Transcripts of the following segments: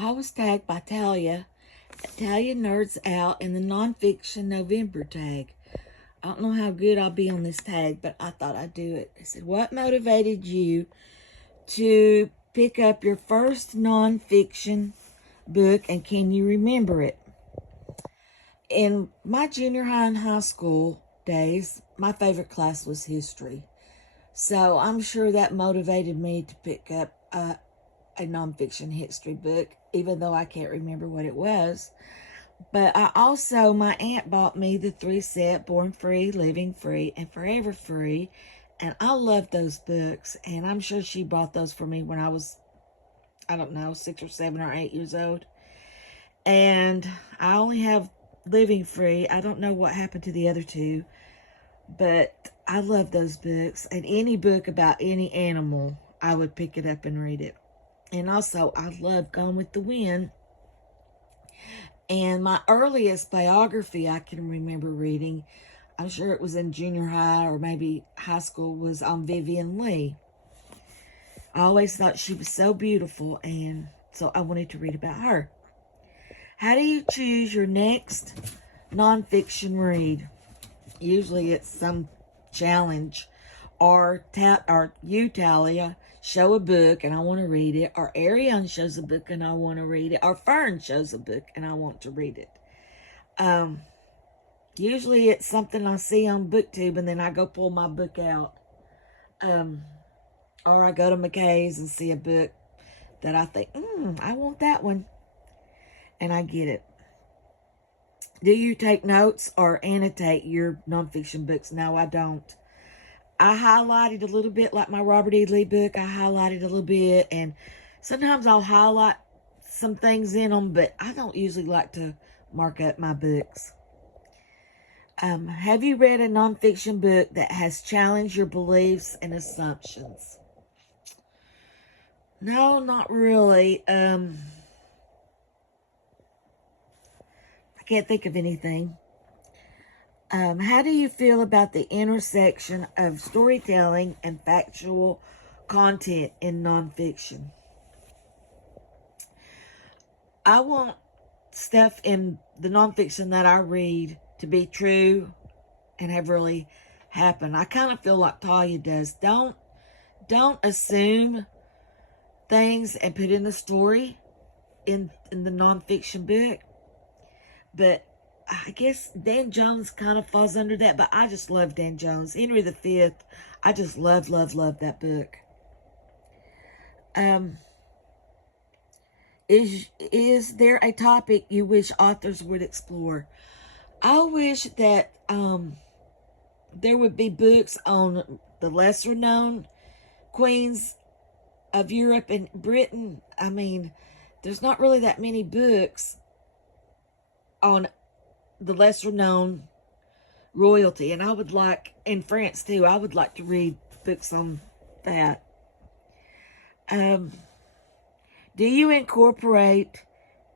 I was tagged by Tahlia. Tahlia Nerds Out in the Nonfiction November tag. I don't know how good I'll be on this tag, but I thought I'd do it. It said, what motivated you to pick up your first nonfiction book, and can you remember it? In my junior high and high school days, my favorite class was history. So I'm sure that motivated me to pick up a nonfiction history book, even though I can't remember what it was. But my aunt bought me the 3-set Born Free, Living Free, and Forever Free. And I loved those books. And I'm sure she bought those for me when I was, I don't know, 6 or 7 or 8 years old. And I only have Living Free. I don't know what happened to the other two. But I love those books. And any book about any animal, I would pick it up and read it. And also, I love Gone with the Wind. And my earliest biography I can remember reading, I'm sure it was in junior high or maybe high school, was on Vivian Leigh. I always thought she was so beautiful, and so I wanted to read about her. How do you choose your next nonfiction read? Usually it's some challenge, or you, Tahlia, show a book and I want to read it, or Ariane shows a book and I want to read it, or Fern shows a book and I want to read it. Usually it's something I see on BookTube and then I go pull my book out. Or I go to McKay's and see a book that I think, I want that one. And I get it. Do you take notes or annotate your nonfiction books? No, I don't. I highlighted a little bit, like my Robert E. Lee book. I highlighted a little bit, and sometimes I'll highlight some things in them, but I don't usually like to mark up my books. Have you read a nonfiction book that has challenged your beliefs and assumptions? No, not really. I can't think of anything. How do you feel about the intersection of storytelling and factual content in nonfiction? I want stuff in the nonfiction that I read to be true and have really happened. I kind of feel like Talia does. Don't assume things and put in the story in the nonfiction book. But I guess Dan Jones kind of falls under that, but I just love Dan Jones. Henry V, I just love that book. Is there a topic you wish authors would explore? I wish that there would be books on the lesser known queens of Europe and Britain. I mean, there's not really that many books on the lesser known royalty, and I would like, in France too, I would like to read books on that. Do you incorporate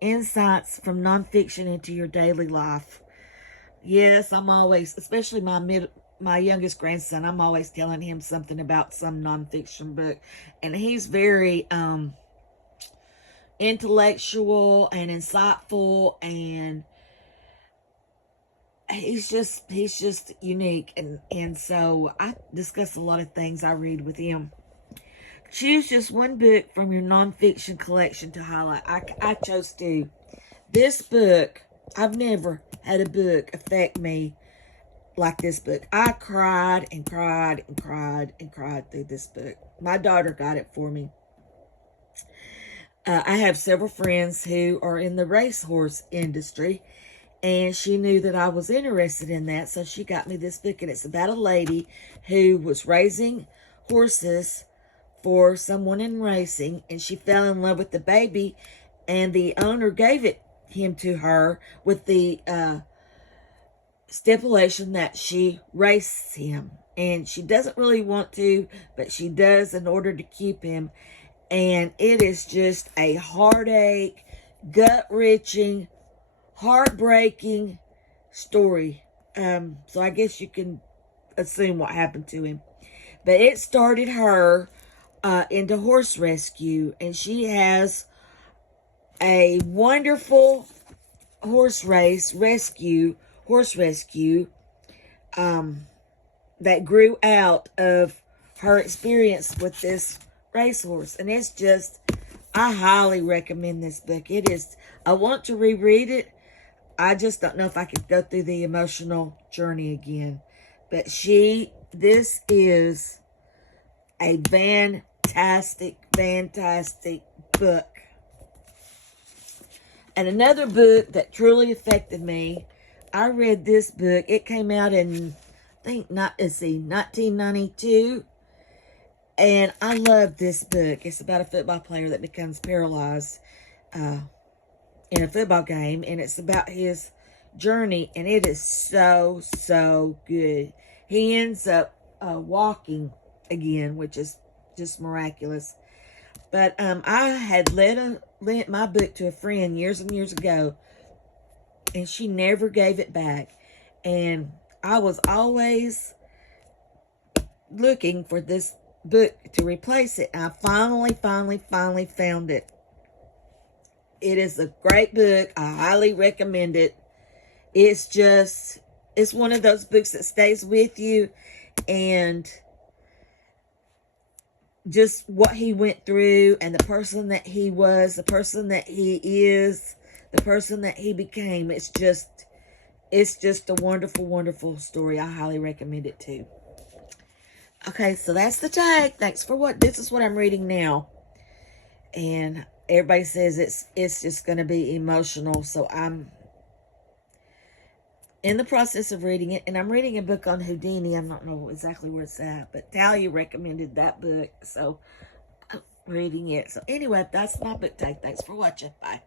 insights from nonfiction into your daily life? Yes, I'm always, especially my youngest grandson, I'm always telling him something about some nonfiction book, and he's very intellectual and insightful, and he's just unique, and so I discuss a lot of things I read with him. Choose just one book from your nonfiction collection to highlight. I chose two. This book, I've never had a book affect me like this book. I cried and cried and cried and cried through this book. My daughter got it for me. I have several friends who are in the racehorse industry, and she knew that I was interested in that, so she got me this book, and it's about a lady who was raising horses for someone in racing, and she fell in love with the baby, and the owner gave him to her with the stipulation that she race him. And she doesn't really want to, but she does in order to keep him. And it is just a heartache, gut-wrenching, heartbreaking story. So I guess you can assume what happened to him. But it started her into horse rescue, and she has a wonderful horse rescue that grew out of her experience with this racehorse. And it's just, I highly recommend this book. It is, I want to reread it. I just don't know if I could go through the emotional journey again. But this is a fantastic book. And another book that truly affected me, I read this book. It came out in, I think, 1992. And I love this book. It's about a football player that becomes paralyzed in a football game. And it's about his journey. And it is so good. He ends up walking again, which is just miraculous. But I had lent my book to a friend years and years ago, and she never gave it back. And I was always looking for this book to replace it. I finally found it. It is a great book. I highly recommend it. It's one of those books that stays with you, and just what he went through and the person that he was, the person that he is, the person that he became. It's just a wonderful story. I highly recommend it too. Okay, so that's the tag. Thanks for this is what I'm reading now. And everybody says it's just going to be emotional. So I'm in the process of reading it, and I'm reading a book on Houdini. I don't know exactly where it's at, but Tahlia recommended that book, so I'm reading it. So anyway, that's my book tag. Thanks for watching. Bye.